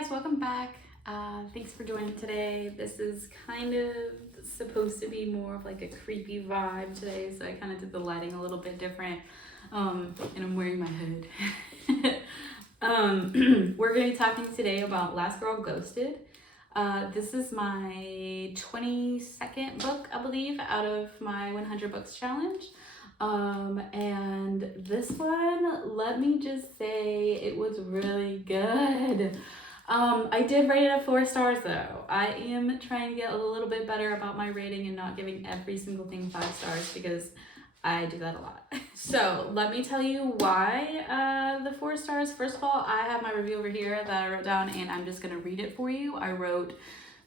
guys, welcome back. Thanks for joining today. This is kind of supposed to be more of like a creepy vibe today, so I kind of did the lighting a little bit different. And I'm wearing my hood. We're going to be talking today about Last Girl Ghosted. This is my 22nd book, I believe, out of my 100 books challenge. And this one, let me just say, it was really good. I did rate it at 4 stars though. I am trying to get a little bit better about my rating and not giving every single thing 5 stars because I do that a lot. So let me tell you why the 4 stars. First of all, I have my review over here that I wrote down and I'm just gonna read it for you. I wrote,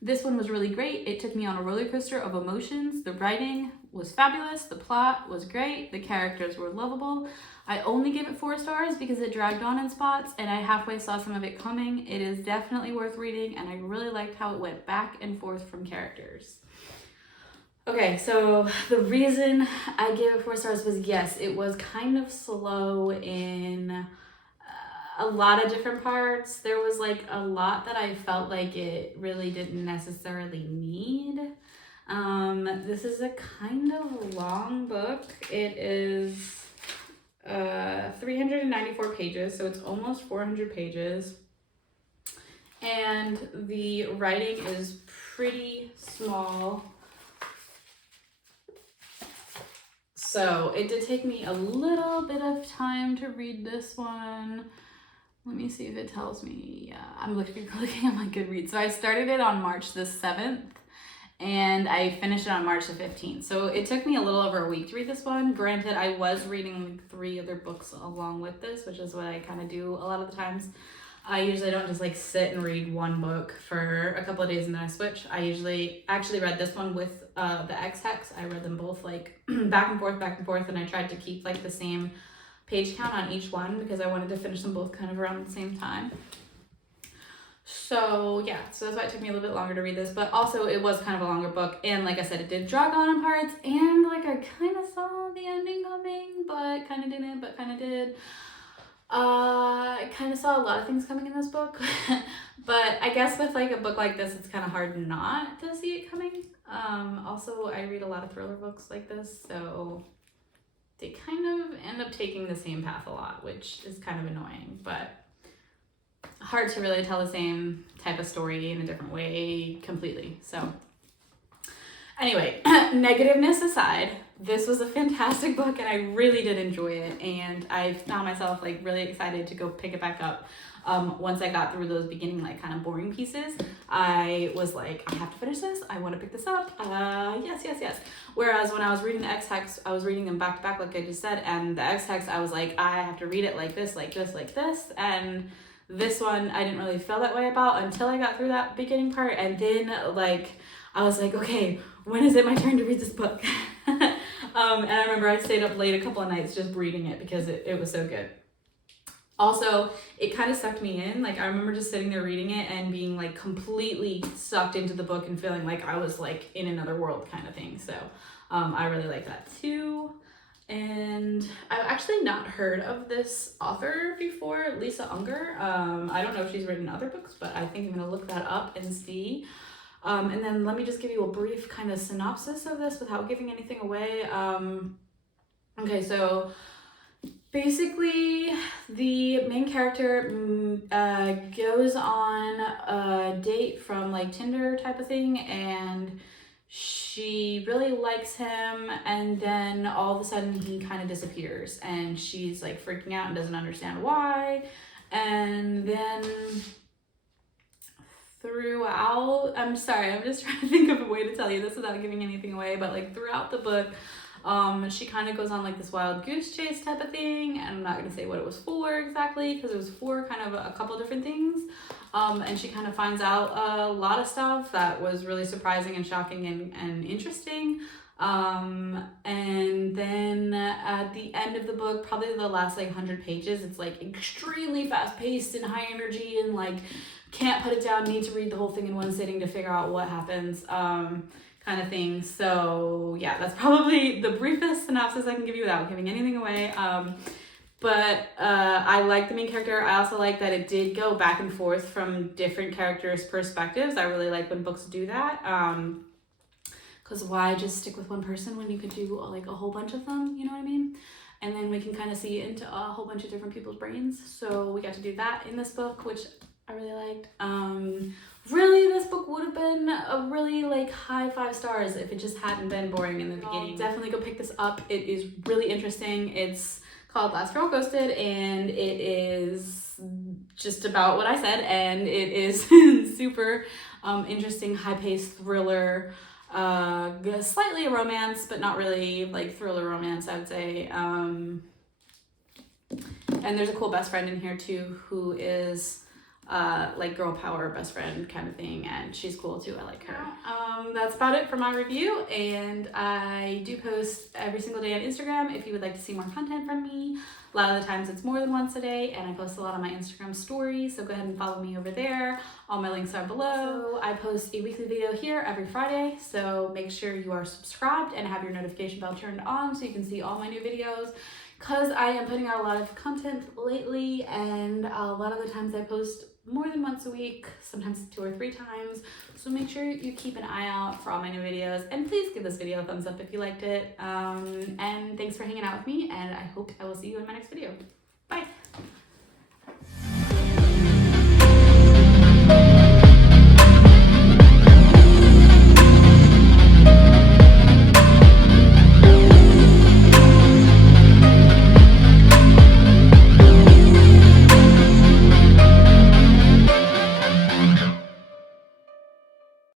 "This one was really great. It took me on a roller coaster of emotions. The writing was fabulous. The plot was great. The characters were lovable. I only gave it 4 stars because it dragged on in spots and I halfway saw some of it coming. It is definitely worth reading and I really liked how it went back and forth from characters." Okay, so the reason I gave it 4 stars was, yes, it was kind of slow in a lot of different parts. There was like a lot that I felt like it really didn't necessarily need. This is a kind of long book. It is 394 pages, so it's almost 400 pages. And the writing is pretty small. So it did take me a little bit of time to read this one. Let me see if it tells me. Yeah, I'm looking at my Goodreads. So I started it on March the 7th and I finished it on March the 15th. So it took me a little over a week to read this one. Granted, I was reading like 3 other books along with this, which is what I kind of do a lot of the times. I usually don't just like sit and read one book for a couple of days and then I switch. I usually actually read this one with the X-Hex. I read them both like back and forth, and I tried to keep like the same page count on each one because I wanted to finish them both kind of around the same time. So yeah, so that's why it took me a little bit longer to read this, but also it was kind of a longer book, and like I said, it did drag on in parts, and like I kind of saw the ending coming, but kind of didn't, but kind of did. I kind of saw a lot of things coming in this book, but I guess with like a book like this, it's kind of hard not to see it coming. Also, I read a lot of thriller books like this, so they kind of end up taking the same path a lot, which is kind of annoying, but hard to really tell the same type of story in a different way completely. So anyway, negativeness aside, this was a fantastic book and I really did enjoy it, and I found myself like really excited to go pick it back up. Once I got through those beginning like kind of boring pieces, I was like, I have to finish this. I want to pick this up. Yes. Whereas when I was reading the X-Hex, I was reading them back to back like I just said, and the X-Hex, I was like, I have to read it like this, and this one I didn't really feel that way about until I got through that beginning part, and then like I was like, okay, when is it my turn to read this book? And I remember I stayed up late a couple of nights just reading it because it was so good. Also, it kind of sucked me in. Like I remember just sitting there reading it and being like completely sucked into the book and feeling like I was like in another world kind of thing. So I really like that too. And I've actually not heard of this author before, Lisa Unger. I don't know if she's written other books, but I think I'm gonna look that up and see. And then let me just give you a brief kind of synopsis of this without giving anything away. Okay, so basically the main character goes on a date from like Tinder type of thing, and she really likes him, and then all of a sudden he kind of disappears and she's like freaking out and doesn't understand why. And then throughout, I'm sorry, I'm just trying to think of a way to tell you this without giving anything away, but like throughout the book, she kind of goes on like this wild goose chase type of thing, and I'm not going to say what it was for exactly because it was for kind of a couple different things. And she kind of finds out a lot of stuff that was really surprising and shocking and interesting. And then at the end of the book, probably the last like 100 pages, it's like extremely fast paced and high energy and like can't put it down, need to read the whole thing in one sitting to figure out what happens. Kind of thing. So yeah, that's probably the briefest synopsis I can give you without giving anything away. But I like the main character. I also like that it did go back and forth from different characters' perspectives. I really like when books do that. Because why just stick with one person when you could do like a whole bunch of them, you know what I mean? And then we can kind of see into a whole bunch of different people's brains. So we got to do that in this book, which I really liked. Really, this book would have been a really like high 5 stars if it just hadn't been boring in the beginning. Definitely go pick this up. It is really interesting. It's called Last Girl Ghosted, and it is just about what I said, and it is super interesting, high-paced thriller, slightly a romance, but not really like thriller romance, I would say. And there's a cool best friend in here too, who is like girl power best friend kind of thing, and she's cool too. I like her. That's about it for my review, and I do post every single day on Instagram if you would like to see more content from me. A lot of the times it's more than once a day, and I post a lot on my Instagram stories, so go ahead and follow me over there. All my links are below. So I post a weekly video here every Friday, so make sure you are subscribed and have your notification bell turned on so you can see all my new videos, because I am putting out a lot of content lately, and a lot of the times I post more than once a week, sometimes 2 or 3 times. So make sure you keep an eye out for all my new videos, and please give this video a thumbs up if you liked it. And thanks for hanging out with me, and I hope I will see you in my next video.